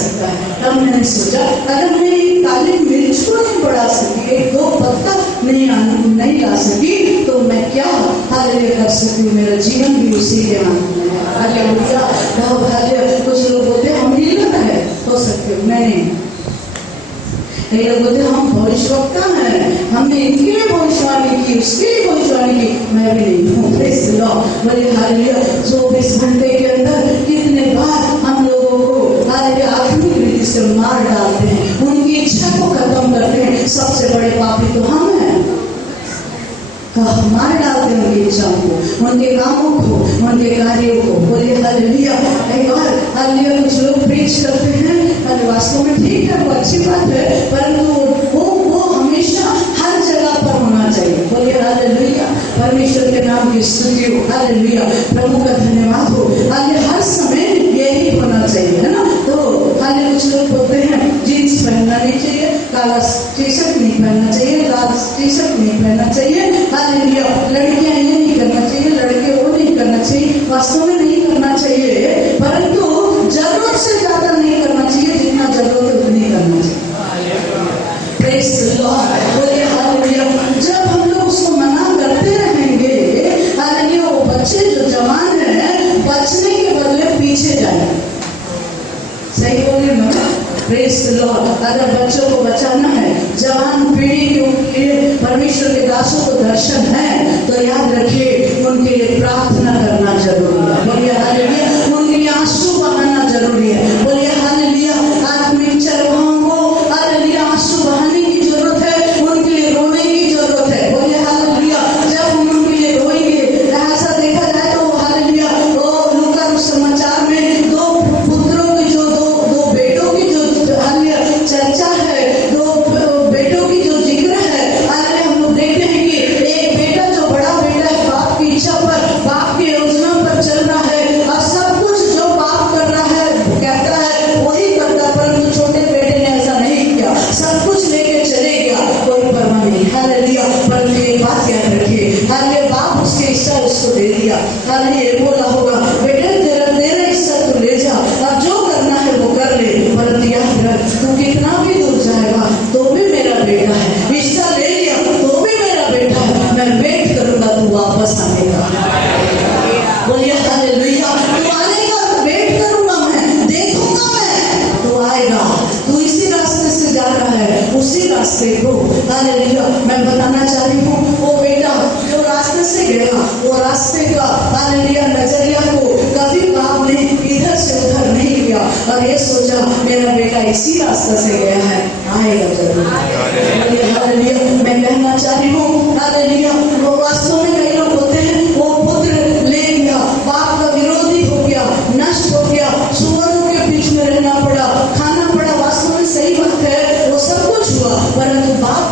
सकता है। तब मैंने सोचा अगर मैं एक काली मिर्च को नहीं बढ़ा सकी, एक दो पत्ता नहीं ला सकी, तो मैं क्या हालेलुया कर सकती हूँ। मेरा जीवन भी उसी के हाथ में है। हालेलुया। कुछ लोग बोलते हैं हम हीलर है, हो सकते हो, मैं नहीं। कई लोग बोलते हम भविष्यवक्ता हैं, हमने इनके लिए भविष्यवाणी की, उसके लिए भविष्यवाणी की, मैं भी नहीं हूँ। बोले हालेलुया। 24 घंटे के अंदर कितने बार हम लोगों को हालेलुया आत्मिक रीति से मार डालते हैं, उनकी इच्छा को खत्म करते हैं। सबसे बड़े पापी तो हम हैं, मार डालते हैं उनकी इच्छाओं को, उनके कामों को, उनके कार्यों को। बोले हालेलुया। एक बार हालेलुया कुछ लोग प्रीच करते हैं, वास्तव में ठीक है, वो अच्छी बात है, परंतु वो हमेशा हर जगह पर होना चाहिए। बोले हालेलुया। परमेश्वर के नाम की स्तुति हो। हालेलुया। प्रभु का धन्यवाद हो। हालेलुया। हर समय यही होना चाहिए, है ना। तो हालेलुया कुछ लोग बोलते हैं जीन्स पहनना नहीं चाहिए, काला टी शर्ट नहीं पहनना चाहिए, लाल टी शर्ट नहीं पहनना चाहिए। हालेलुया। लड़कियां ये नहीं करना चाहिए, लड़के वो नहीं करना चाहिए। वास्तव में नहीं करना चाहिए, परंतु जरूरत से ज्यादा नहीं करना चाहिए, जितना जरूरत है उतनी करना चाहिए। Praise the Lord. बोलिए हालेलुया। जब हम लोग उसको मना करते रहेंगे, हालेलुया, वो बच्चे जो जवान हैं बचने के बदले पीछे जाएंगे। सही बोलिए ना। Praise the Lord. अगर बच्चों को बचाना है, जवान पीढ़ी के लिए परमेश्वर के दासों को दर्शन है, तो याद रखिए उनके लिए प्रार्थना करना जरूरी है। बोलिए हालेलुया। उनके लिए आंसू बहाना जरूरी है। बोलिए हालेलुया। आत्मिक चरवाहों को हालेलुया आंसू बहाने की जरूरत है, उनके लिए रोने की जरूरत है। बोलिए हालेलुया। जब हम उनके लिए रोएंगे, ऐसा देखा जाए तो हालेलुया वो लूका समाचार में दो पुत्रों की जो दो बेटों की जो चर्चा है, दो बेटों की जो जिक्र है, हालेलुया हम लोग देखते हैं कि एक बेटा जो बड़ा बेटा है बाप की इच्छा पर, बाप की योजना पर चल रहा है, और सब कुछ जो बाप कर रहा है कहता है वही करता, परंतु छोटे बेटे ने ऐसा नहीं किया, सब कुछ लेके चले गया, कोई परवाह नहीं। हालेलुया। परंतु एक बात याद रखिए, हालेलुया बाप उसकी इच्छा उसको दे दिया। हालेलुया बोला होगा बेटे तेरा इच्छा तू ले जा, अब जो करना है वो कर ले, परंतु याद रख तू कितना भी दूर जाएगा तो भी मेरा बेटा है। इच्छा ले लिया तो भी मेरा बेटा है, मैं वेट करूंगा तू वापस आने का। बोलिए हालेलुया। तू आएगा तो वेट करूंगा, मैं देखूंगा, मैं तू आएगा, तू इसी रास्ते से जा रहा है, उसी रास्ते को। हालेलुया। मैं बताना चाह रही हूँ वो बेटा जो रास्ते से गया, वो रास्ते का हालेलुया नजरिया को कभी बाप ने इधर से उधर नहीं किया, और ये सोचा मेरा बेटा इसी रास्ते से गया है, आएगा जरूर। हालेलुया। मैं कहना चाह रही हूँ हालेलुया वो वास्तव में कई लोग होते हैं वो पुत्र ले गया, बाप का विरोधी हो गया, नष्ट हो गया, सुअरों के बीच में रहना पड़ा, खाना पड़ा। वास्तव में सही बात है, वो सब कुछ हुआ, परंतु बाप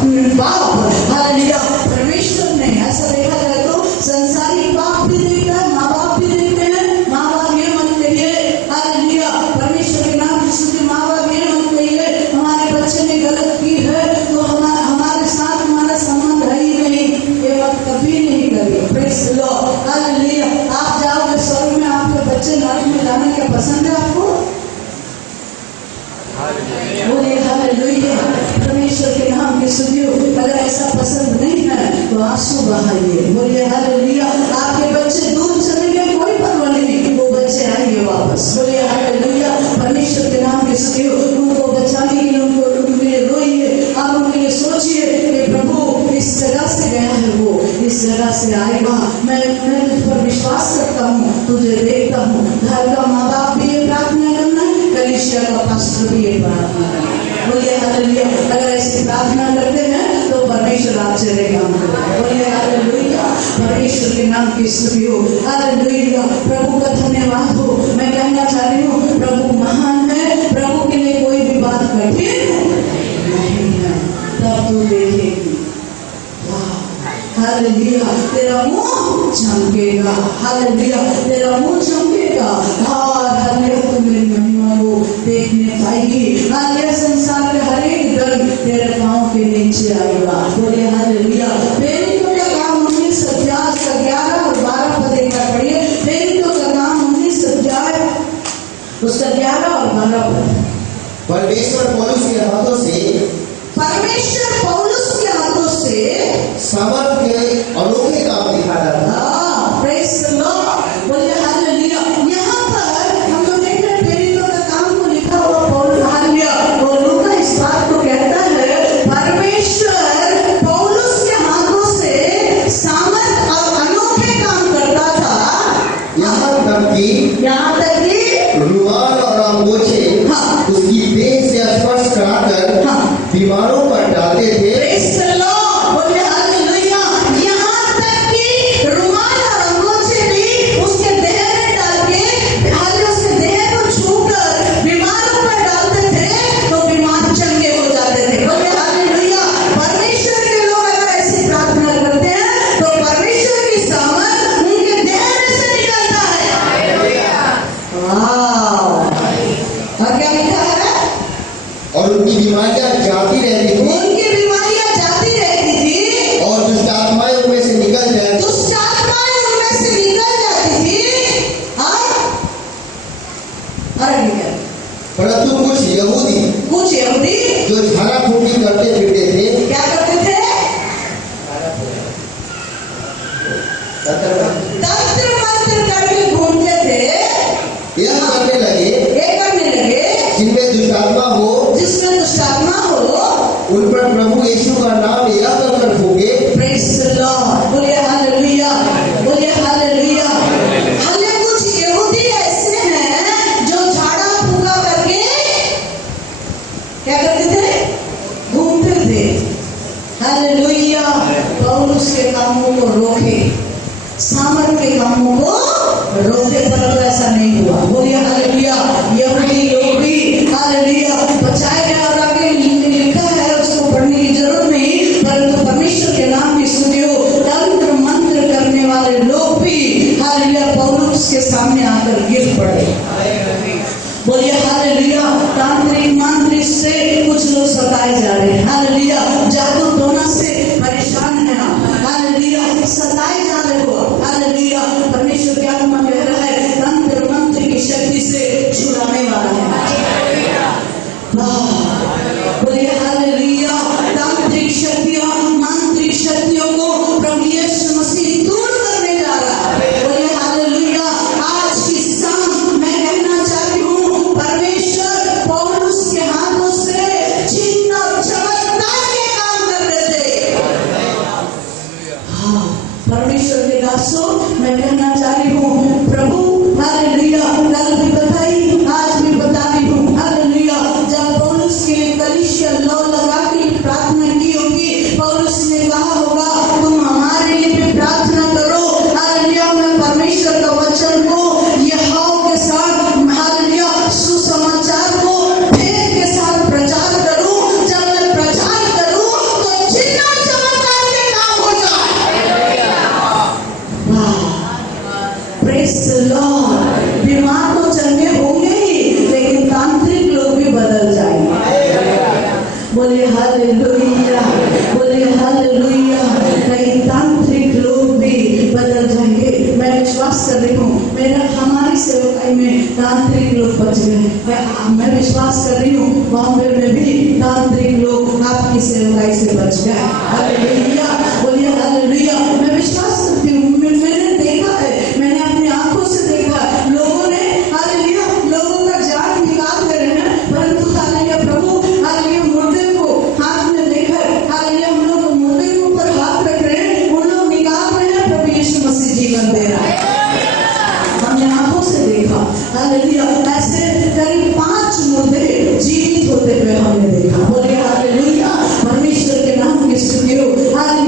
हालेलुया परमेश्वर ने ऐसा देखा जाए तो संसारिक बाप भी देखता है, माँ बाप भी देखते हैं। माँ बाप ये मत कहिए हालेलुया परमेश्वर के नाम की स्तुति, माँ बाप ये मत कहिए हमारे बच्चे ने गलत की है तो हमारे साथ हमारा संबंध है ही नहीं, ये बात कभी नहीं करिए। Praise the Lord. हालेलुया। आप जाओगे स्वर्ग में, आपके बच्चे नरक में जाना क्या पसंद है आपको? बोलिए हालेलुया। परमेश्वर के नाम की स्तुति। अगर ऐसा पसंद नहीं है तो आंसू बहाइए। बोलिए हालेलुया। आपके बच्चे दूर चले गए, कोई परवाह नहीं, वो बच्चे आएंगे वापस। बोलिए हालेलुया। परमेश्वर के नाम की स्तुति। उनको बचाने के लिए उनके लिए रोइए, आप उनके लिए सोचिए कि प्रभु इस जगह से गया है, वो इस जगह से आएगा, मैं तुझ पर विश्वास करता हूँ, तुझे देखता हूँ। घर का माँ बाप भी ये प्रार्थना करना, कलीसिया का पास्टर भी ये प्रार्थना करना। बोलिए हालेलुया। अगर ऐसी प्रार्थना करते हैं तो परमेश्वर आपसे रहेगा। बोलिए हालेलुया। परमेश्वर के नाम की स्तुति हो। हालेलुया। प्रभु का धन्यवाद हो। मैं कहना चाह रही हूँ प्रभु महान है, प्रभु के लिए कोई भी बात कठिन नहीं है। तब तू देखेगी हालेलुया तेरा मुंह चमकेगा, हालेलुया तेरा मुंह चमकेगा, और हालेलुया तू मेरी महिमा को देखने पाएगी। हालेलुया संसार के हर एक दर्द तेरे पांव के नीचे आएगा। बोलिए हालेलुया। प्रेरितों का काम 19 अध्याय 11 और 12 पद एक बार पढ़िए। प्रेरितों का काम 19 अध्याय उसका 11 और 12 पद। परमेश्वर पौलुस के हाथों से सामर्थ के अनोखे काम दिखाता था। प्रेज द लॉर्ड, बोलिए हालेलुया। यहाँ पर हम लोग देख रहे हैं प्रेरितों का काम को लिखा हुआ पौलुस, हालेलुया, वो लूका इस बात को कहता है परमेश्वर पौलुस के हाथों से सामर्थ और अनोखे काम करता था। यहाँ तक कि रुमाल और अंगोछे उसकी देह से स्पर्श कराकर बीमारों पर डालते थे। प्रेज द लॉर्ड, बोलिए हालेलुया। यहाँ तक कि रुमाल और अंगोछे भी उसके देह में डाल के हालेलुया उसके देह को छूकर बीमारों पर डालते थे तो बीमार चंगे हो जाते थे। बोलिए हालेलुया। परमेश्वर के लोग अगर ऐसी प्रार्थना करते हैं तो परमेश्वर की सामर्थ उनके देह में से निकलता है। और क्या लिखा है? और उनकी बीमारियां जाती रहती थी। उनकी बीमारियां जाती रहती थी और दुष्ट आत्माएं उनमें से निकल जाती। दुष्ट आत्माएं उनमें से निकल जाती थी। परंतु कुछ यहूदी जो झाड़ा फूकी करते फिरते थे, क्या करते थे? तंत्र मंत्र करके घूमते थे। यह करने लगे जिनमें दुष्ट आत्मा हो उन पर प्रभु यीशु का नाम यह कहकर फूके। प्रेज द लॉर्ड, बोलिए हालेलुया, बोलिए हालेलुया। हाले कुछ यहूदी ऐसे हैं जो झाड़ा फूका करके क्या करते थे? घूमते थे। हालेलुया। पौलुस के कामों को रोके, सामर्थ के कामों को रोके, परंतु ऐसा नहीं हुआ। बोलिए हालेलुया। यहूदी लोग भी हालेलुया बचाए गए और आगे लिखा है उसको पढ़ने की जरूरत नहीं, परंतु परमेश्वर के नाम की स्तुतियों तंत्र मंत्र करने वाले लोग भी हालेलुया पौलुस के सामने आकर गिर पड़े। बोलिए हालेलुया। तांत्रिक मंत्र से कुछ लोग सताए जा रहे हैं। हालेलुया। जादू टोना से परेशान है, हालेलुया सताए जा रहे हो। हालेलुया। परमेश्वर क्या आत्मा कह रहा है तंत्र मंत्र की शक्ति से छुड़ाने वाला है। बोलिए हालेलुया। तांत्रिक शक्तियों मांत्रिक शक्तियों को प्रभु यीशु मसीह दूर करने जा रहा है। बोलिए हालेलुया। आज की शाम मैं कहना चाहती हूँ परमेश्वर पौलुस के हाथों से चिन्ह और चमत्कार के काम कर रहे थे। परमेश्वर के दासों मैं कहना चाहती हूँ प्रभु हालेलुया कल भी बताई आज भी बता रही हूँ। हालेलुया। जब पौलुस के कलीसिया लौ लगा के प्रार्थना की होगी, पौलुस ने कहा होगा तुम हमारे लिए भी प्रार्थना करो। हालेलुया। मैं परमेश्वर का वचन को यहोवा के साथ हालेलुया सुसमाचार को फेर के साथ प्रचार करूं। जब मैं प्रचार करूं तो चिन्ह और चमत्कार के काम हो जाए। Praise the Lord. बीमार तो चंगे होंगे ही, लेकिन तांत्रिक लोग भी बदल जाएंगे। बोलिए हालेलुया, बोलिए हालेलुया। कई तांत्रिक लोग भी बदल जाएंगे। मैं विश्वास कर रही हूँ हमारी सेवकाई में तांत्रिक लोग बच गए। मैं विश्वास कर रही हूँ बॉम्बे में भी तांत्रिक लोग आपकी सेवकाई से बच गए। हालेलुया, बोलिए हालेलुया। मैं विश्वास करती हूँ, मैंने देखा है, मैंने अपनी आंखों से देखा लोगों ने हालेलुया लोगों का जान निकाल दे रहे हैं, परंतु हालेलुया प्रभु हालेलुया मुर्दे को हाथ में लेकर हालेलुया हम लोग मुर्दे के ऊपर हाथ रख रहे हैं, उन लोग निकाल रहे हैं, प्रभु यीशु मसीह जीवन दे रहा है। हमने आंखों से देखा हालेलुया। ऐसे करीब 5 मुर्दे जीवित होते हुए हमने देखा। बोलिए हालेलुया। परमेश्वर के नाम की स्तुति हो। हालेलुया।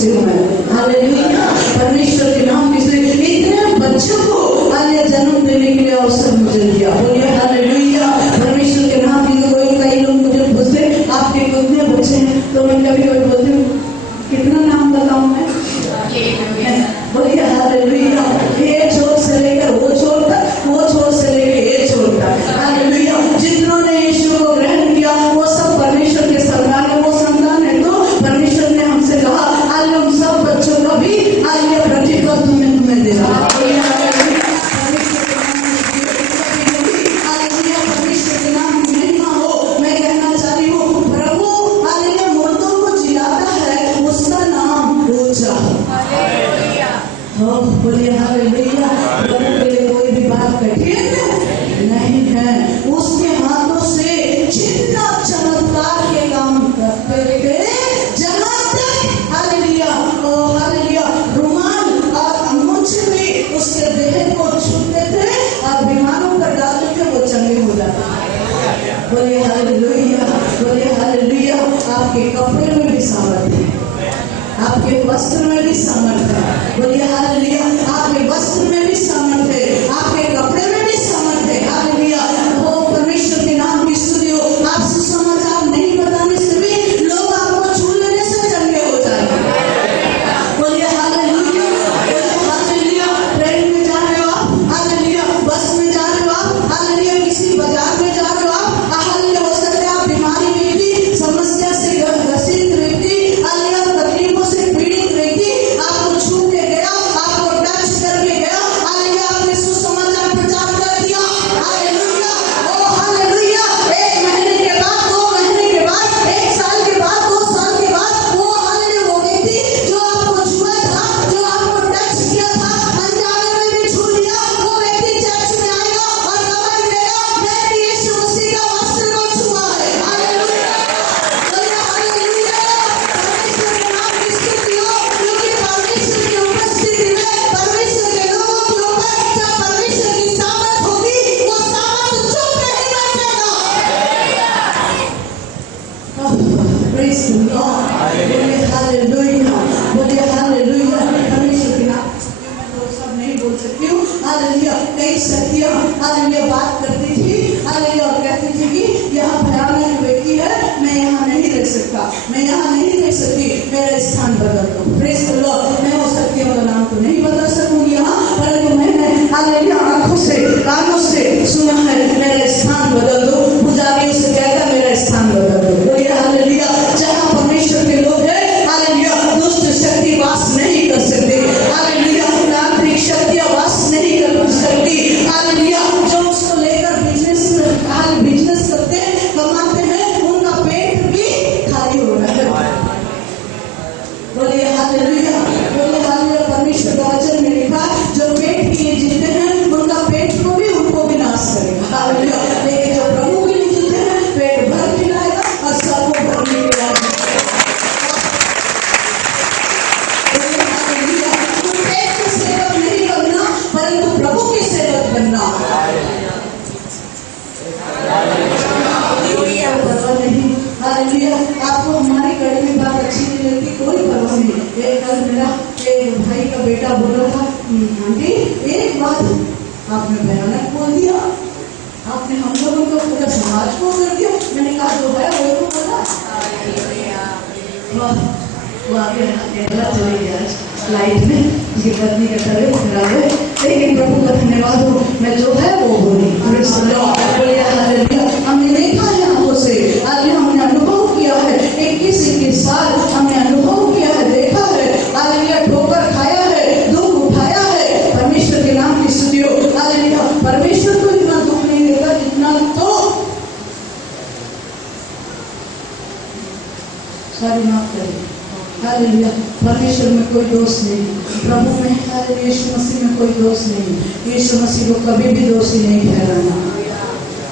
खुशी हूँ मैं। हालेलुया, परमेश्वर के नाम की स्तुति। इतने बच्चों को हालेलुया जन्म देने के लिए अवसर मुझे दिया। बोलिए हालेलुया, परमेश्वर के नाम की। कई लोग मुझे पूछते आपके कितने बच्चे हैं, तो मैं कभी कभी बोलती हूँ कितना नाम बताऊं मैं। बोलिए हालेलुया, ये छोर से लेकर वो छोर तक, वो छोर से लेकर ये छोर तक। हालेलुया, जिन्होंने यीशु को ग्रहण किया वो सब परमेश्वर के संतान है, वो संतान है। तो परमेश्वर ने हमसे कहा हालेलुया उन सब बच्चों का भी हालेलुया प्रतिफल तुम्हें देना। परमेश्वर के नाम की महिमा हो। मैं कहना चाह रही हूँ प्रभु हालेलुया मुर्दों को जिलाता है, उसका नाम ऊंचा। बोलिए हालेलुया, प्रभु के लिए कोई भी बात कठिन नहीं है। उसके हाथों से जितना चमत्कार के काम करते थे, जहाँ तक हालेलुया हालेलुया रुमाल और अंगूठे भी उसके देह को छूते थे और बीमारों पर डालते थे, वो चंगे हो जाते। बोलिए हालेलुया, बोलिए हालेलुया। आपके कपड़े में भी सामर्थ है, आपके वस्त्र में भी सामर्थ है। बोलिए हालेलुया, आपके वस्त्र में भी सामर्थ है, आपके कपड़े में भी सामर्थ है। हालेलुया, वो परमेश्वर के नाम की स्तुति हो। आप सुसमाचार नहीं बताने से भी लोग आपको छू लेने से चंगे हो जाएंगे। बोलिए हालेलुया, बोलिए हालेलुया। ट्रेन में जा रहे हो आप, हालेलुया, बस में जा रहे हो आप, हालेलुया, किसी बाजार में जा रहे हो आप, हालेलुया, हो सकता है आप बीमारी व्यक्ति, समस्या से ग्रसित व्यक्ति, हालेलुया, तकलीफों से पीड़ित व्यक्ति आपको छू के गया, आपको टच करके गया, हालेलुया, आपने सुसमाचार प्रचार कर दिया। हालेलुया, ओ हालेलुया। 1 महीने के बाद, 2 महीने के बाद, 1 साल के बाद, 2 साल के बाद वो हालेलुया वो व्यक्ति जो आपको छुआ था, जो आपको टच किया था, अनजाने में भी छू लिया, वो व्यक्ति चर्च में आएगा और गवाही देगा मैंने यीशु मसीह का वस्त्र को छुआ है। हालेलुया, बोलिए हालेलुया। परमेश्वर के नाम की स्तुति हो, क्योंकि परमेश्वर की उपस्थिति में, परमेश्वर के लोगों के ऊपर जब परमेश्वर की सामर्थ होगी, वो सामर्थ चुप नहीं बैठेगा। प्रेज़ द लॉर्ड, बोलिए हालेलुया, बोलिए हालेलुया। परमेश्वर के नाम की स्तुति में तो सब नहीं बोल सकती हूँ। हालेलुया, कई सखियाँ हालेलुया बात करती थी, हालेलुया, और कहती थी कि यहाँ भयानक व्यक्ति है, मैं यहाँ नहीं रह सकता, मैं यहाँ नहीं रह सकती, मेरा स्थान बदल दो। Praise the Lord. मैं उस सखियों का नाम तो नहीं बदल सकूंगी यहाँ, परंतु मैंने हालेलुया आंखों से, कानों से सुना है मेरा स्थान बदल दो। पुजारियों से कहता मेरा स्थान बदल दो। बोलिए हालेलुया। जहाँ परमेश्वर के लोग हैं, हालेलुया, दुष्ट शक्ति वास नहीं कर सकते। हालेलुया, तांत्रिक शक्तियाँ वास नहीं कर सकती। हालेलुया, जो उसको लेकर बिजनेस करते हैं, कमाते हैं, उनका पेट भी खाली हो रहा है। बोलिए हालेलुया, बोलिए हालेलुया। परमेश्वर का वचन में लिखा जो पेट के लिए जीते हैं उनका पेट को भी उनको भी नाश करेगा। हालेलुया, लेकिन जो प्रभु के लिए जीते हैं पेट भर के लाएगा और सबको भरने के लाएगा। बोलिए हालेलुया। तो पेट के सेवक नहीं बनना, परंतु प्रभु के सेवक बनना। हालेलुया, आपको हमारी कड़वी बात अच्छी नहीं लगती, कोई परवाह नहीं। एक कल मेरा एक भाई का बेटा बोल रहा था आंटी एक बात आपने भयानक बोल दिया, आपने हम लोगों को पूरा समाज को कर दिया। मैंने कहा जो है वो तो बोला। वो आगे चले गया लाइट में, उसकी पत्नी का तबीयत खराब है, लेकिन प्रभु का धन्यवाद हो, मैं जो है वो बोली। हमने देखा है आंखों से, आगे हमने अनुभव किया है, 21 साल हमने अनुभव किया है, देखा है, हालेलुया, ठोकर खाया है, दुख उठाया है। परमेश्वर के नाम की स्तुति हो। हालेलुया, परमेश्वर को इतना दुख नहीं देता जितना तो सारी माफ करें। हालेलुया, परमेश्वर में कोई दोष नहीं, प्रभु में हालेलुया, यीशु मसीह में कोई दोष नहीं। यीशु मसीह को कभी भी दोषी नहीं ठहराना।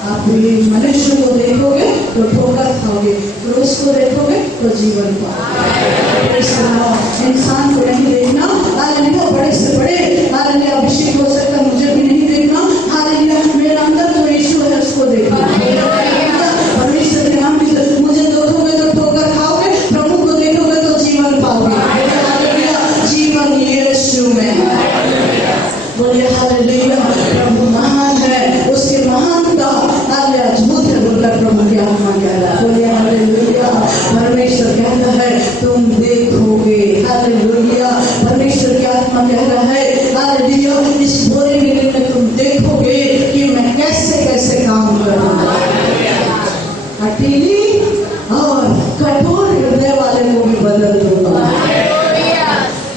आप ये मनुष्य को देखोगे तो ठोकर खाओगे, क्रूस को देखोगे तो जीवन पाओगे। इंसान को नहीं देखना, हालेलुया, बड़े से बड़े हालेलुया अभिषेक हो सकता मुझे भी नहीं देखना। हालेलुया, मेरे अंदर जो यीशु है उसको देखना। परमेश्वर के नाम में मुझे देखोगे तो ठोकर खाओगे, प्रभु को देखोगे तो जीवन पाओगे। कह रहा है हालेलुया, इस बोरे में तुम देखोगे कि मैं कैसे कैसे काम करूंगा। अकेली और कठोर हृदय वाले को भी बदल दूंगा।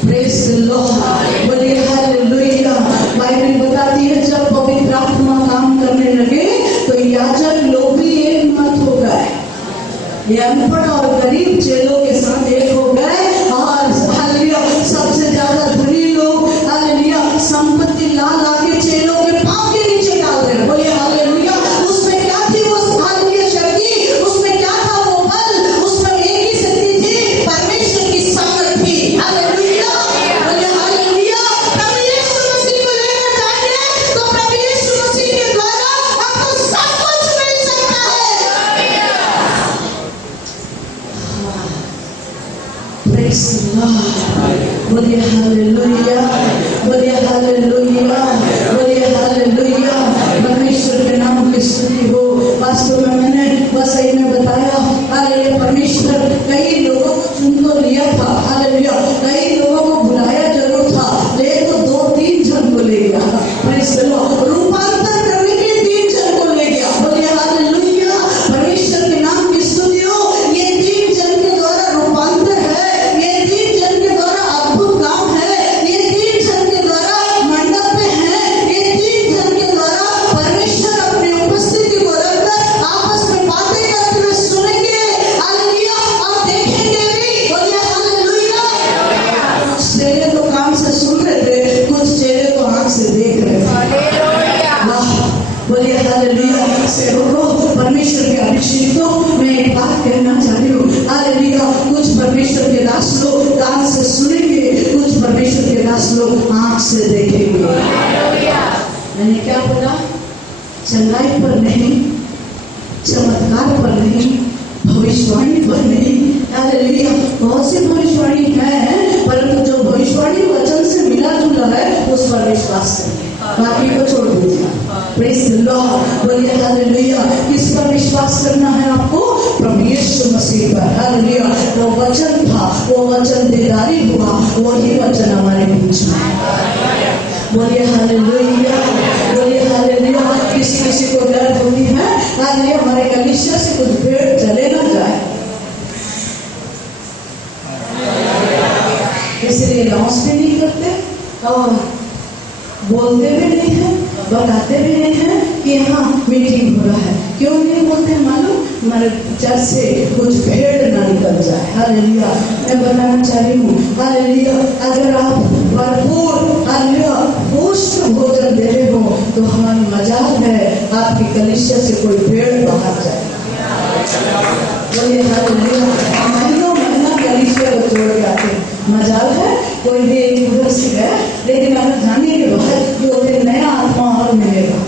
प्रेज द लॉर्ड, बोलिए हालेलुया। बाइबल बताती है जब पवित्र आत्मा काम करने लगे तो याजक लोग भी एक मत हो गए, ये अनपढ़ और गरीब चेलों के साथ एक हो गए और हालेलुया सबसे ज्यादा धनी लोग हालेलुया संपत्ति ला ला के चेलों के पांव के नीचे डाल रहे। बोलिए हालेलुया। उसमें क्या थी वो हालेलुया शक्ति, उसमें क्या था वो बल, उसमें एक ही शक्ति थी, परमेश्वर की सामर्थ थी। हालेलुया, बोलिए हालेलुया। प्रभु यीशु मसीह को लेना चाहिए तो प्रभु यीशु मसीह के द्वारा आपको सब कुछ मिल सकता है। Praise the Lord, बोलिए हालेलुया, बोलिए हालेलुया, बोलिए हालेलुया। परमेश्वर के नाम की स्तुति हो। वास्तव में मैंने बस यही में बताया हालेलुया, परमेश्वर कई लोगों को चुन तो लिया था हालेलुया, कई लोगों को बुलाया जरूर था, लेकिन तो 2-3 जन को ले गया। प्रेज़ द लॉर्ड, रूपांतर करने के 3 जन को ले गया। बोलिए हालेलुया, परमेश्वर के नाम की स्तुति हो। ये 3 जन के द्वारा रूपांतर है, ये 3 जन के द्वारा अद्भुत काम है, ये 3 जन के द्वारा मंडप पे है, ये 3 जन के द्वारा परमेश्वर अपनी उपस्थिति को रखकर आपस में बातें करते हुए सुनेंगे हालेलुया और देखेंगे भी। बोलिए हालेलुया। कुछ चेहरे तो कान से सुन रहे थे, कुछ चेहरे तो आंख से देख रहे थे। वाह, बोलिए हालेलुया। सेवकों, परमेश्वर के अभिषेकों, मैं एक बात कहना चाहती हूँ हालेलुया, कुछ परमेश्वर के दास लोग कान से सुनेंगे, कुछ परमेश्वर के दास लोग आंख से देखेंगे। मैंने क्या बोला? चंगाई पर नहीं, चमत्कार पर नहीं, भविष्यवाणी पर नहीं। हालेलुया, बहुत सी भविष्यवाणी है, परंतु जो भविष्यवाणी वचन से मिला जुला है उस पर विश्वास करें, बाकी को छोड़ दीजिए। प्रेज़ द लॉर्ड, बोलिए हालेलुया। किस पर विश्वास करना है आपको? प्रभु यीशु मसीह पर। हालेलुया, वो वचन था, वो वचन दीदारी हुआ, वही वचन हमारे बीच में। बोलिए हालेलुया, बोलिए हालेलुया। किसी को डर होती है हालेलुया हमारे कलीसिया से कुछ भेड़ चले ना जाए, इसलिए अनाउंस भी नहीं करते और बोलते भी नहीं है, बताते भी नहीं है कि यहाँ मीटिंग हो रहा है। क्यों नहीं बोलते मालूम? हमारे चर्च से कुछ भेड़ ना निकल जाए। हालेलुया, मैं बताना चाह रही हूँ हालेलुया, अगर आप भरपूर हालेलुया पुष्ट भोजन दे रहे हो तो हमारी मजाल है आपकी कलीसिया से कोई भेड़ बाहर जाए। बोलिए हालेलुया। महीनों महीना कलीसिया को छोड़ के आते, मजाल है कोई भी एक उधर से गया, लेकिन अगर जाने के बाद जो नया आत्मा और मिलेगा।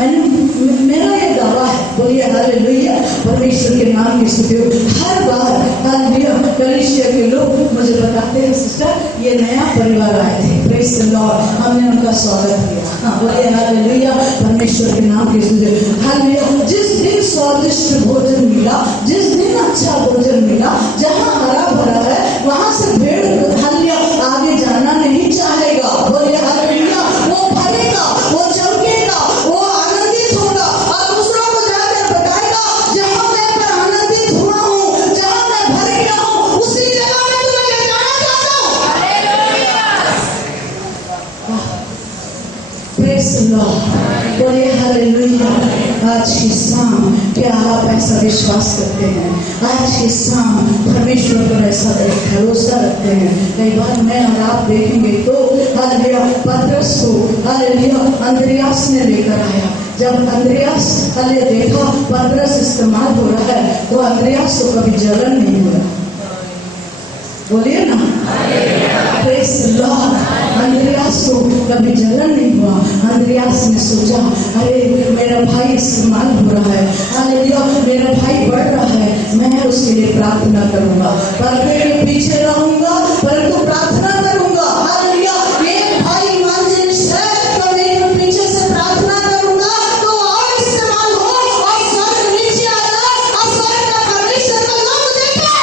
मेरा ये दावा है, बोलिए हालेलुया, परमेश्वर के नाम की स्तुति हो। हर बार हालेलुया कलीसिया के लोग मुझे बताते हैं सिस्टर ये नया परिवार आए थे, प्रेज़ द लॉर्ड, हमने उनका स्वागत किया। हाँ, बोलिए हालेलुया, परमेश्वर के नाम की स्तुति। हालेलुया, जिस दिन स्वादिष्ट भोजन मिला, जिस दिन अच्छा भोजन मिला, जहाँ हरा भरा है वहां से भेड़ हालेलुया आगे जाना नहीं चाहेगा। बोलिए हालेलुया, वो भरेगा, वो चमकेगा, वो आनंदित होगा और दूसरों को जाकर बताएगा जहाँ मैं पर आनंदित हुआ हूँ, जहाँ मैं भर गया हूँ, उसी जगह में तुम्हें ले जाना चाहता हूँ। प्रेज़ द लॉर्ड, बोलिए हालेलुया। आज की शाम क्या आप ऐसा विश्वास करते हैं? आज की शाम परमेश्वर पर ऐसा भरोसा रखते हैं? कई बार मैं और आप देखेंगे तो हालेलुया पतरस को हालेलुया अंद्रियास ने लेकर आया। जब अंद्रियास हालेलुया देखा पतरस इस्तेमाल हो रहा है तो अंद्रियास को कभी जलन नहीं हुआ। बोलिए ना, प्रेज़ द लॉर्ड। अंद्रियास को कभी जलन नहीं हुआ। अंद्रियास ने सोचा अरे मेरा भाई इस्तेमाल हो रहा है, हालेलुया मेरा भाई बढ़ रहा है, मैं उसके लिए प्रार्थना करूंगा, पर्दे के पीछे रहूंगा परंतु प्रार्थना करूंगा। हालेलुया, एक भाई इवांजेलिस्ट है तो मैं पीछे से प्रार्थना करूंगा तो और इस्तेमाल हो और स्वर्ग नीचे आ जाए और स्वर्ग का परमेश्वर का नाम देखे।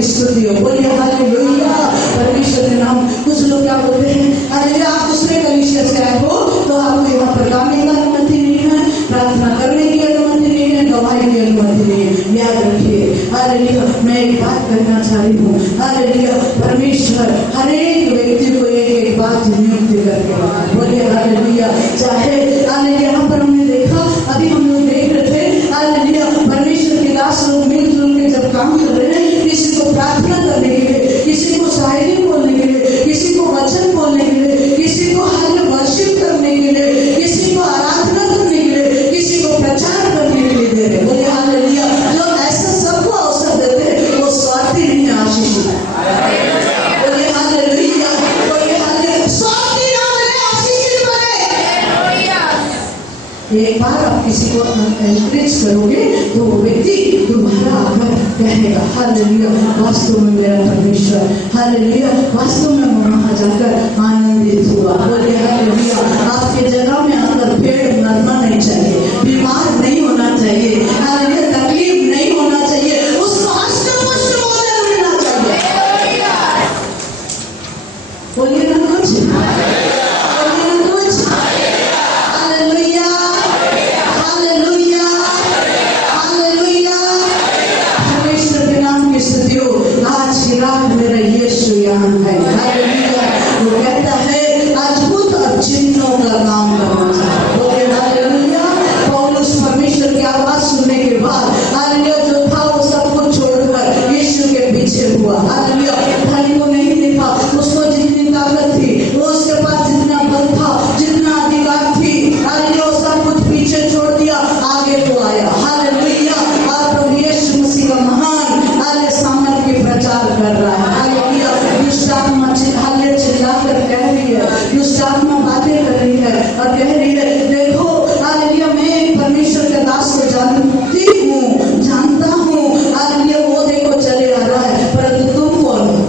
की स्तुति हो। बोलिए हालेलुया, परमेश्वर के नाम। कुछ लोग क्या बोलते हैं, अरे आप दूसरे कलीसिया से आए हो तो आपको यहाँ पर गाने की अनुमति नहीं है, प्रार्थना करने की अनुमति नहीं है, गवाही की अनुमति नहीं है। याद रखिए, हालेलुया, मैं एक बात कहना चाह रही हूँ, हालेलुया, परमेश्वर हर एक व्यक्ति को एक बात नियुक्त करके, बोलिए हालेलुया। चाहे हालेलुया, यहाँ पर हमने देखा, अभी हम लोग देख रहे थे, हालेलुया, परमेश्वर के दास लोग मिलजुल के जब काम कर रहे हैं, किसी को प्रार्थना करने के लिए, किसी को शायरी बोलने के लिए, किसी को वचन बोलने के लिए, किसी को हालेलुया वर्शिप करने के लिए, किसी को आराधना करने के लिए, किसी को प्रचार करने के लिए दे रहे। बोलिए हालेलुया, जो ऐसा सबको अवसर देते हैं वो स्वार्थी नहीं है, आशीषित है। बोलिए हालेलुया, बोलिए हालेलुया, स्वार्थी ना बने, आशीषित बने। एक बार आप किसी को एनकरेज करोगे तो वो व्यक्ति तुम्हारा आकर कहेगा हालेलुया, वास्तव में मेरा परमेश्वर, हालेलुया, वास्तव में मैं वहां जाकर आनंदित हुआ। बोलिए हालेलुया। आपके जगह में आकर पेड़ मरना नहीं चाहिए, बीमार नहीं होना चाहिए, हालेलुया, तकलीफ नहीं होना चाहिए, उसको हष्ट-पुष्ट भोजन मिलना चाहिए। बोलिए ना कुछ, बोलिए ना कुछ, हालेलुया, हालेलुया, हालेलुया, परमेश्वर के नाम की स्तुति हो। आज की रात मेरा यीशु यहाँ है, हालेलुया। वो कहता है अद्भुत और चिन्हों का काम करना चाहिए। बोले हालेलुया। पौलुस परमेश्वर की आवाज सुनने के बाद हालेलुया जो था वो सब कुछ छोड़कर यीशु के पीछे हुआ। हालेलुया, धनी को नहीं देखा, उसको जितनी ताकत थी, वो उसके पास जितना बल था, जितना अधिकार थी, हालेलुया, वो सब कुछ पीछे छोड़ दिया, आगे को आया। हालेलुया, और प्रभु यीशु मसीह का महान हालेलुया सामर्थ्य की प्रचार कर रहा है। हालेलुया, दुष्ट आत्मा हालेलुया चिल्लाकर कह रही है, दुष्ट आत्मा बातें कर रही है और कह रही है, देखो हालेलुया, मैं एक परमेश्वर के दास को जानती हूँ, जानता हूँ, हालेलुया, वो देखो चले आ रहा है, परंतु तुम कौन हो?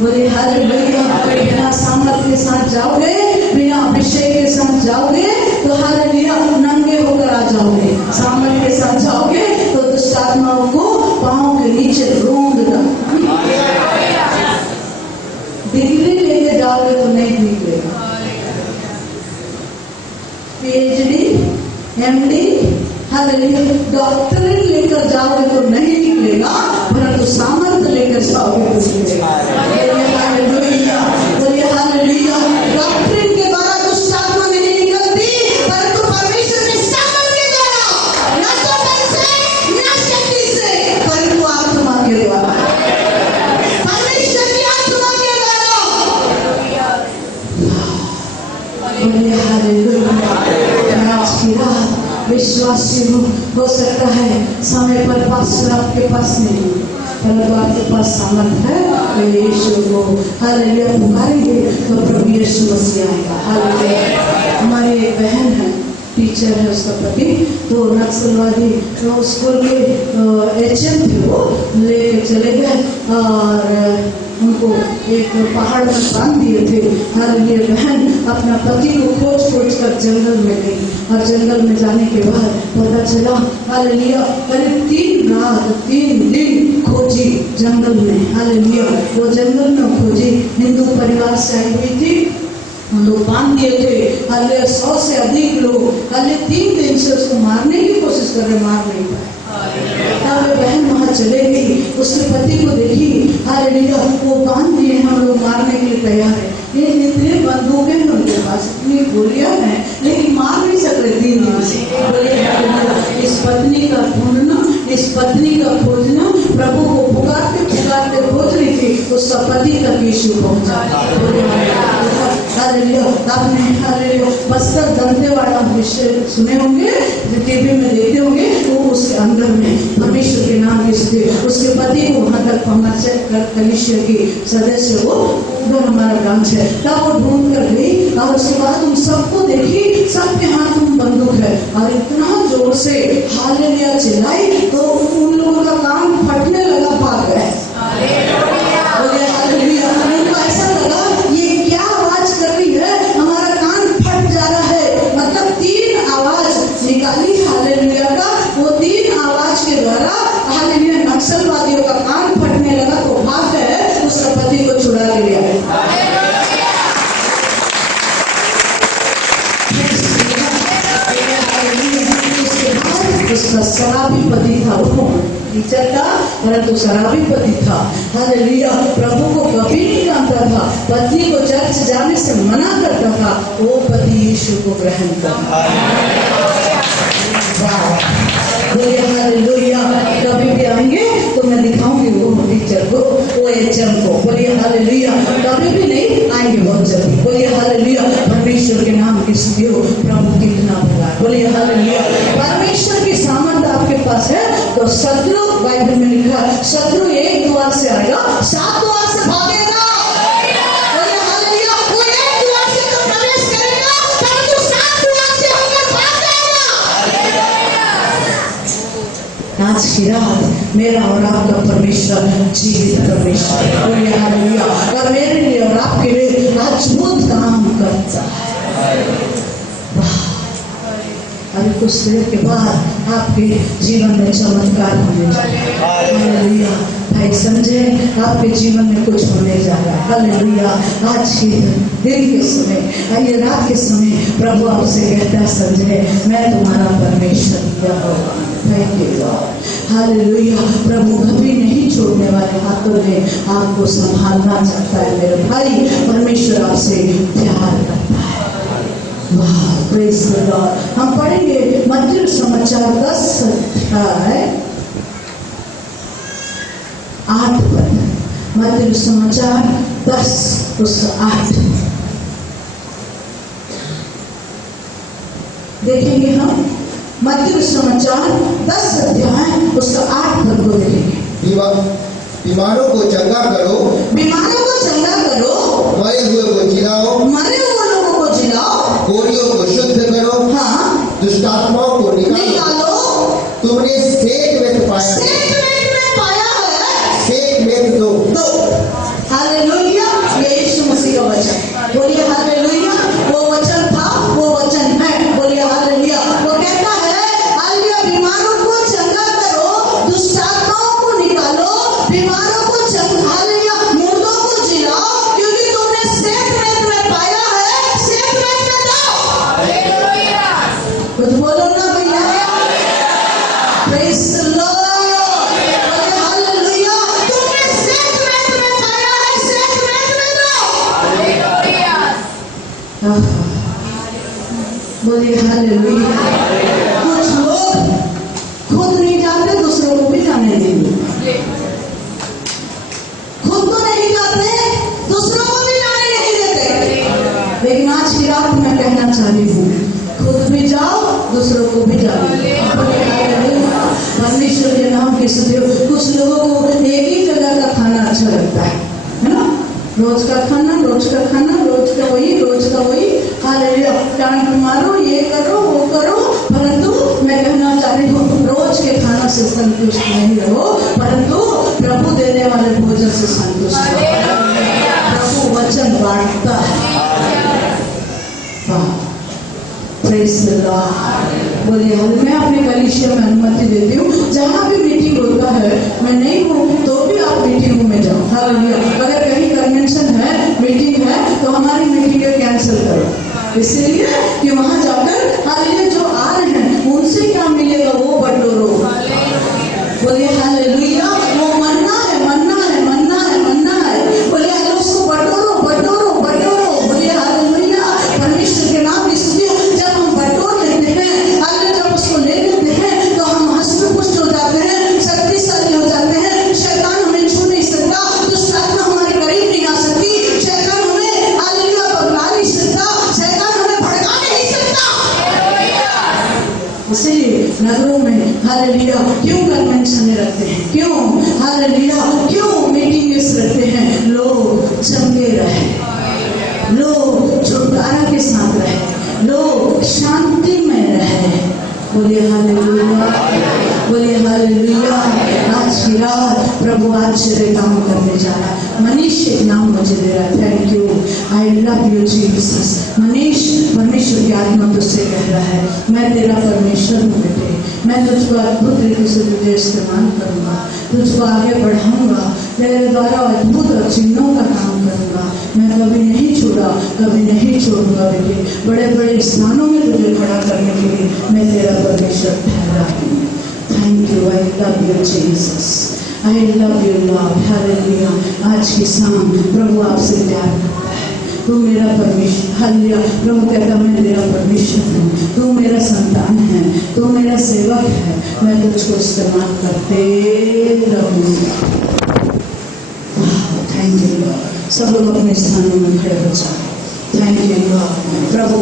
बोले हालेलुया। बिना सामर्थ्य के साथ जाओगे, बिना अभिषेक के साथ जाओगे तो हालेलुया नंगे होकर आ जाओगे। सामर्थ्य के साथ जाओगे तो दुष्ट आत्माओं को पांव के नीचे रोंद दो। डिग्री लेके जाओगे तो नहीं निकलेगा, पीएचडी, एमडी, हालेलुया, डॉक्टरेट लेकर जाओगे तो नहीं निकलेगा, परंतु सामर्थ्य लेकर जाओगे तो निकलेगा। हालेलुया, बोलिए हालेलुया। डॉक्टरेट के द्वारा दुष्ट आत्मा नहीं निकलती, परंतु परमेश्वर के सामर्थ्य के द्वारा, न तो बल से न शक्ति से, परंतु आत्मा के द्वारा, परमेश्वर की आत्मा के द्वारा। बोलिए हालेलुया। मैं आज की रात विश्वासी हूँ, हो सकता है समय पर पास आपके पास नहीं, परंतु आपके पास सामर्थ है तो यीशु को हालेलुया पुकारेंगे तो प्रभु यीशु मसीह आएगा। हालेलुया। हमारी एक बहन है, टीचर है, उसका पति तो नक्सलवादी तो स्कूल के एचएम थे, वो लेके चले गए और उनको एक पहाड़ में बांध दिए थे। हालेलुया, बहन अपना पति को खोज खोज कर जंगल में गई और जंगल में जाने के बाद पता चला, हालेलुया, करीब 3 रात 3 दिन खोजी जंगल में। हालेलुया, वो जंगल में खोजी, हिंदू परिवार से आई हुई थी, लोग बांध दिए थे, हालेलुया, 100 से अधिक लोग, हालेलुया, 3 दिन से उसको मारने की कोशिश कर रहे, मार नहीं पाए। तब बहन वहां चले गई, उसके पति को देखी, हालेलुया, वो बांध दिए, हम लोग मारने के लिए तैयार है, ये इतने बंदूकें हैं उनके पास, इतनी गोलियां हैं, लेकिन मार नहीं सक रहे 3 दिन से। बोले हालेलुया। इस पत्नी का ढूंढना, इस पत्नी का खोजना, प्रभु को पुकारते पुकारते खोज रही थी, उसका पति तक यीशु पहुंचा। हालेलुया। आपने हालेलुया बस्तर दंतेवाड़ा विषय सुने होंगे, टीवी में देखते होंगे, वो उसके अंदर में परमेश्वर के नाम के उसके पति को वहां तक पहुंचा कर कलीसिया की सदस्य, वो उधर हमारा ब्रांच है, तब वो ढूंढ कर गई और उसके बाद उन सबको देखी, सबके हाथ में बंदूक है और इतना जोर से हालेलुया चिल्लाई तो उन लोगों का कान फटने लगा, भाग गए। उनको ऐसा लगा ये क्या आवाज कर रही है, हमारा कान फट जा रहा है, मतलब 3 आवाज निकाली हालेलुया का, वो 3 आवाज के द्वारा उसका शराबी पति था, वो टीचर था परंतु शराबी पति था। हालेलुया। प्रभु को कभी नहीं जानता था, पति को चर्च जाने से मना करता था, वो पति यीशु को ग्रहण करता। बोलिए हालेलुया। कभी भी आएंगे तो मैं दिखाऊंगी वो टीचर को, वो एचएम को। बोलिए हालेलुया। कभी भी नहीं आएंगे, बहुत जल्दी। बोलिए हालेलुया। परमेश्वर के नाम की स्तुति हो। प्रभु कितना बड़ा है। बोलिए हालेलुया। परमेश्वर की सामर्थ आपके पास है तो शत्रु, बाइबल में लिखा है, शत्रु एक द्वार से आएगा, 7 द्वार से भागेगा। बोलिए हालेलुया। वो एक द्वार से तो प्रवेश करेगा परंतु 7 द्वार से होकर भाग जाएगा। आज की रात मेरा और आपका परमेश्वर जीवित परमेश्वर, बोलिए हालेलुया, और मेरे लिए और आपके लिए अद्भुत काम करता है। अभी कुछ देर के बाद आपके जीवन में चमत्कार होने जा रहा है। हालेलुया। भाई समझे, आपके जीवन में कुछ होने जा रहा है। हालेलुया। आज के दिन के समय, आइए रात के समय प्रभु आपसे कहता है, समझे मैं तुम्हारा परमेश्वर यहोवा। Thank you God. हालेलुया। प्रभु कभी नहीं छोड़ने वाले हाथों में आपको संभालना चाहता है मेरे भाई। परमेश्वर आपसे प्यार करता है। वाह, प्रेज द लॉर्ड। हम पढ़ेंगे मत्ती समाचार 10 अध्याय 8 पद। मत्ती समाचार 10 उसका 8 देखेंगे हम। मत्ती समाचार 10 अध्याय उसका 8 पद को देखेंगे। बीमारों को चंगा करो, बीमारों को चंगा करो, मरे हुए को जिलाओ, मरे हुए लोगों को जिलाओ, कोढ़ियों को शुद्ध करो, हाँ, दुष्टात्माओं को निकालो। तुमने सेठ में पाया है, सेठ में दो। हालेलुया। ये यीशु मसीह का वचन। बोलिए हालेलुया। वो वचन था, वो वचन है। बोलिए हालेलुया। वो कहता है हालेलुया, बीमारों को चंगा करो, दुष्टात्माओं को निकालो, बीमारों को चंगा, हालेलुया, मुर्दों को जिलाओ, क्योंकि तुमने सेठ में पाया है, सेठ में दो। हालेलुया। कुछ बोलो ना भैया। Praise the Lord. बोलिए हालेलुया। कुछ लोग खुद नहीं जानते, दूसरों को भी जाने देंगे। खुद तो नहीं जाते, दूसरों को भी जाने नहीं देते। लेकिन आज की रात मैं कहना चाह रही हूँ, खुद भी जाओ, दूसरों को भी जाने। परमेश्वर के नाम की स्तुति हो। कुछ लोगों को एक ही जगह का खाना अच्छा लगता है ना? रोज का खाना, रोज का खाना, रोज का वही, रोज का वही। हालेलुया। टांग मारो, ये करो, वो करो, परंतु मैं कहना चाह रही हूँ, रोज के खाना से संतुष्ट नहीं रहो, परंतु प्रभु देने वाले भोजन से संतुष्ट रहो। प्रभु वचन बांटता है। Praise the Lord. बोलिए मैं अपने कलीसिया में अनुमति देती हूँ, जहाँ भी मीटिंग होता है, मैं नहीं हूँ तो भी आप मीटिंग में जाओ। हालेलुया। अगर कहीं कन्वेंशन है, मीटिंग है, तो हमारी मीटिंग कैंसिल करो, इसलिए कि वहां जाकर हालेलुया जो आ रहे हैं उनसे क्या मिलेगा वो बटोरो। बोलिए हालेलुया। वो मन्ना है, मन्ना है, मन्ना है, मन्ना है। बोलिए हालेलुया, उसको बटोरो, बटोरो, बटोरो। बोलिए हालेलुया। परमेश्वर के नाम की स्तुति हो। जब हम बटोर लेते हैं, हालेलुया, जब उसको ले लेते हैं तो हम हष्ट-पुष्ट हो जाते हैं, शक्तिशाली हो जाते हैं। शैतान हमें छू नहीं सकता, दुष्ट आत्मा हमारे करीब नहीं आ सकती, शैतान हमें हालेलुया बगला नहीं सकता, शैतान हमें भड़का नहीं सकता। इसलिए नगरों में हालेलुया क्यों कन्वेंशन रखते हैं? क्यों हालेलुया, क्यों मीटिंग्स रखते हैं? लोग चंगे रहे, लोग छुटकारा के साथ रहे, लोग शांति में रहे। बोलिए हालेलुया, बोलिए हालेलुया। आज की रात प्रभु आश्चर्य काम करने जा रहा है। मनीष एक नाम मुझे दे रहा है। Thank you, I love you Jesus. Manish, परमेश्वर की आत्मा तुझसे कह रहा है, मैं तेरा परमेश्वर हूँ बेटे, मैं तुझको अद्भुत तरीके से तुझे इस्तेमाल करूँगा, तुझको आगे बढ़ाऊंगा, तेरे द्वारा अद्भुत और चिन्हों का काम करूँगा। मैं कभी नहीं छोड़ा, कभी नहीं छोड़ूंगा बेटे। बड़े बड़े स्थानों में तुझे खड़ा करने के लिए मैं तेरा परमेश्वर ठहरा हूँ। love you, Jesus. I love you, Lord. Hallelujah. आज की शाम प्रभु आपसे प्यार करता है। तू मेरा परमेश्वर, हालेलुया। प्रभु कहता मैं तेरा परमेश्वर हूँ, तू मेरा संतान है, तू मेरा सेवक है, मैं तुझको इस्तेमाल करते रहूँगा। Thank you Lord. सब लोग अपने स्थानों में खड़े हो जाए। Thank you Lord. प्रभु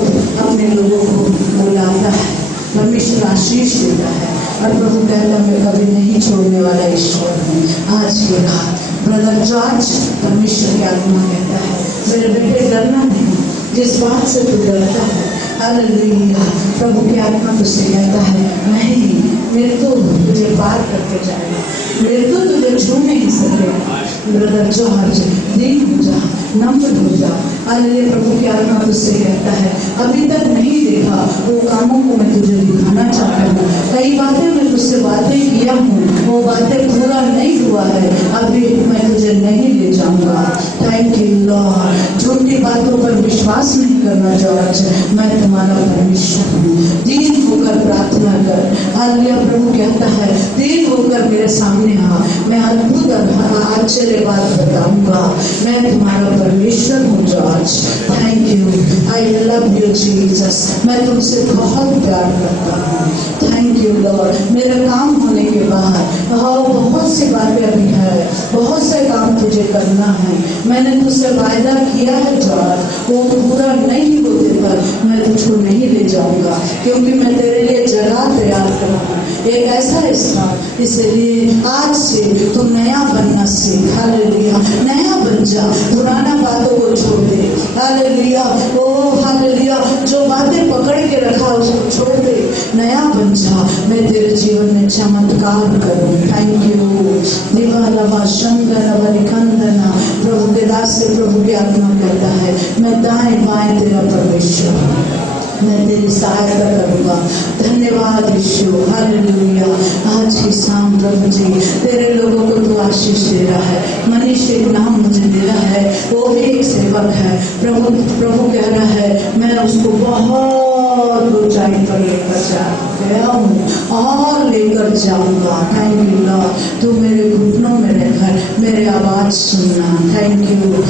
अपने लोगों को बुलाता है, परमेश्वर आशीष देता है और प्रभु कहता मैं कभी नहीं छोड़ने वाला ईश्वर हूँ। आज की रात ब्रदर जॉर्ज, परमेश्वर की आत्मा कहता है मेरे बेटे डरना नहीं, जिस बात से तू डरता है, हालेलुया, प्रभु की आत्मा तुझसे कहता है नहीं, मृत्यु तुझे पार करके जाएगा, मृत्यु तुझे छू नहीं सकेगा। ब्रदर जॉर्ज दीन हो जा, नम्र हो जा। हालेलुया, प्रभु की आत्मा तुझसे कहता है अभी तक नहीं देखा वो कामों को मैं तुझे दिखाना चाहता हूँ। कई बातें मैं तुझसे बातें किया हूँ, वो बातें पूरा नहीं हुआ है, अभी मैं तुझे नहीं ले जाऊंगा। Thank you Lord. झूठी बातों पर विश्वास नहीं करना जॉर्ज, मैं तुम्हारा परमेश्वर हूँ। दीन होकर प्रार्थना कर। हालेलुया, प्रभु कहता है दीन होकर मेरे सामने आ, मैं अद्भुत आश्चर्य बात बताऊंगा। मैं तुम्हारा परमेश्वर हूँ George. Thank you. I love you Jesus. मैं तुमसे बहुत प्यार करता हूँ। Thank you Lord. मेरे काम होने के बाद बहुत सी बातें अभी है, बहुत से काम तुझे करना है। मैंने तुझसे वायदा किया है जॉर्ज, वो पूरा नहीं होते पर मैं तुझको नहीं ले जाऊंगा, क्योंकि मैं तेरे लिए जगह तैयार कर रहा हूँ, एक ऐसा स्थान। इसलिए आज से तू नया बनना सीख। हालेलुया, नया बन जा, पुराना बातों को छोड़ दे। हालेलुया, ओ हालेलुया, जो बातें पकड़ के रखा उसको छोड़ दे, नया बन जा। मैं तेरे जीवन में चमत्कार करूँ। Thank you. दिवाला शंकर वरिकंदना। प्रभु के दास से प्रभु की आत्मा कहता है मैं दाएं बाएं तेरा परमेश्वर हूँ, मैं तेरी सहायता करूंगा। धन्यवाद यीशु। हालेलुया। आज की शाम प्रभु जी तेरे लोगों को तू आशीष दे रहा है। मनीष एक नाम मुझे दे रहा है, वो भी एक सेवक है। प्रभु कह रहा है मैं उसको बहुत ऊंचाई पर लेकर जा गया हूँ और लेकर जाऊंगा। Thank you Lord. तू मेरे घुटनों में रहकर मेरे आवाज सुनना। Thank you.